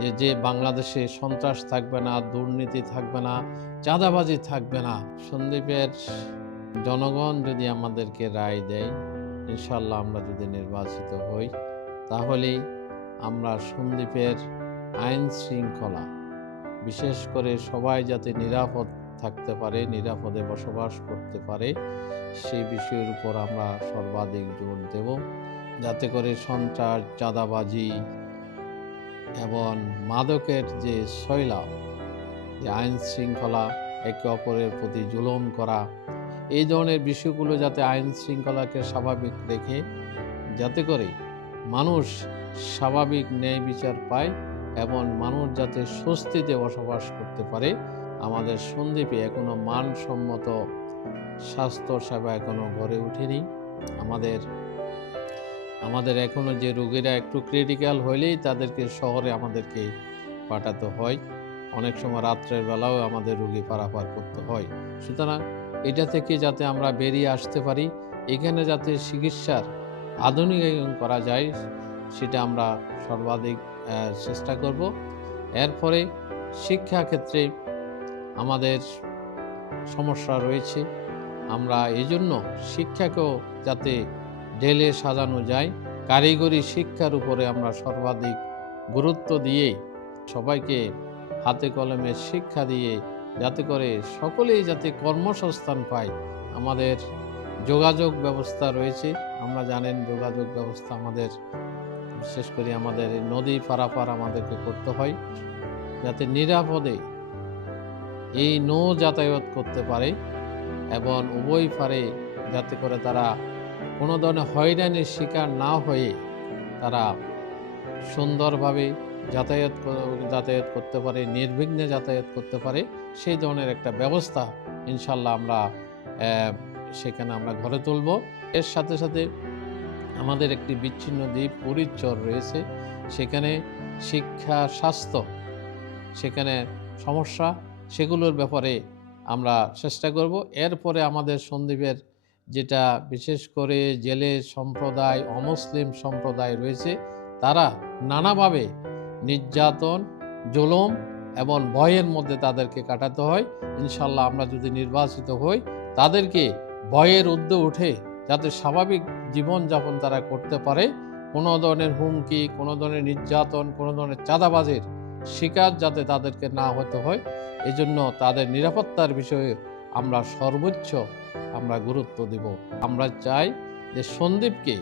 যে যে বাংলাদেশে সন্ত্রাস থাকবে না, দুর্নীতি থাকবে না, চাঁদাবাজি থাকবে না, সন্দীপের জনগণ যদি আমাদেরকে রায় দেয় ইনশাল্লাহ আমরা যদি নির্বাচিত হই, তাহলেই আমরা সন্দীপের আইন শৃঙ্খলা, বিশেষ করে সবাই যাতে নিরাপদ থাকতে পারে, নিরাপদে বসবাস করতে পারে সেই বিষয়ের উপর আমরা সর্বাধিক জোর দেব। যাতে করে সন্ত্রাস, চাঁদাবাজি এবং মাদকের যে শৈলাভ যে আইন শৃঙ্খলা, একে অপরের প্রতি জুলুম করা, এই ধরনের বিষয়গুলো যাতে আইন শৃঙ্খলাকে স্বাভাবিক রেখে, যাতে করে মানুষ স্বাভাবিক ন্যায় বিচার পায় এবং মানুষ যাতে স্বস্তিতে বসবাস করতে পারে, আমাদের সন্দ্বীপে এখনও মানসম্মত স্বাস্থ্য সেবা এখনও গড়ে ওঠেনি। আমাদের আমাদের এখনও যে রোগীরা একটু ক্রিটিক্যাল হইলেই তাদেরকে শহরে আমাদেরকে পাঠাতে হয়। অনেক সময় রাত্রের বেলাও আমাদের রোগী পারাপার করতে হয়। সুতরাং এটা থেকে যাতে আমরা বেরিয়ে আসতে পারি, এখানে যাতে চিকিৎসার আধুনিকায়ন করা যায়, সেটা আমরা সর্বাধিক চেষ্টা করব। এরপরে শিক্ষা ক্ষেত্রে আমাদের সমস্যা রয়েছে। আমরা এই জন্য শিক্ষাকেও যাতে ঢেলে সাজানো যায়। কারিগরি শিক্ষার উপরে আমরা সর্বাধিক গুরুত্ব দিয়ে সবাইকে হাতে কলমে শিক্ষা দিয়ে যাতে করে সকলেই যাতে কর্মসংস্থান পায়। আমাদের যোগাযোগ ব্যবস্থা রয়েছে। আমরা জানেন যোগাযোগ ব্যবস্থা আমাদের, বিশেষ করে আমাদের নদী পারাপার আমাদেরকে করতে হয়। যাতে নিরাপদে এই নৌ যাতায়াত করতে পারে এবং উভয় পারে যাতে করে তারা কোনো ধরনের হয়রানির শিকার না হয়ে তারা সুন্দরভাবে যাতায়াত যাতায়াত করতে পারে, নির্বিঘ্নে যাতায়াত করতে পারে, সেই ধরনের একটা ব্যবস্থা ইনশাল্লাহ আমরা সেখানে আমরা ঘরে তুলব। এর সাথে সাথে আমাদের একটি বিচ্ছিন্ন দ্বীপ পরিচর রয়েছে। সেখানে শিক্ষা, স্বাস্থ্য, সেখানে সমস্যা, সেগুলোর ব্যাপারে আমরা চেষ্টা করব। এরপরে আমাদের সন্দীপের যেটা বিশেষ করে জেলে সম্প্রদায়, অমুসলিম সম্প্রদায় রয়েছে, তারা নানাভাবে নির্যাতন, জুলুম এবং ভয়ের মধ্যে তাদেরকে কাটাতে হয়। ইনশাল্লাহ আমরা যদি নির্বাচিত হই, তাদেরকে ভয়ের ঊর্ধ্বে উঠে যাতে স্বাভাবিক জীবনযাপন তারা করতে পারে। কোনো ধরনের হুমকি, কোনো ধরনের নির্যাতন, কোনো ধরনের চাঁদাবাজের শিকার যাতে তাদেরকে না হতে হয় এই জন্য তাদের নিরাপত্তার বিষয়ে আমরা সর্বোচ্চ আমরা গুরুত্ব দেব। আমরা চাই যে সন্দীপকে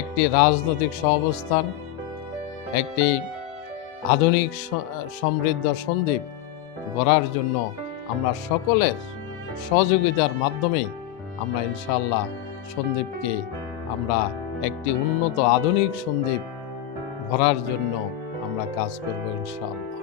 একটি রাজনৈতিক সহাবস্থান, একটি আধুনিক সমৃদ্ধ সন্দীপ গড়ার জন্য আমরা সকলের সহযোগিতার মাধ্যমে আমরা ইনশাল্লাহ সন্দীপকে আমরা একটি উন্নত আধুনিক সন্দীপ গড়ার জন্য আমরা কাজ করব ইনশাআল্লাহ।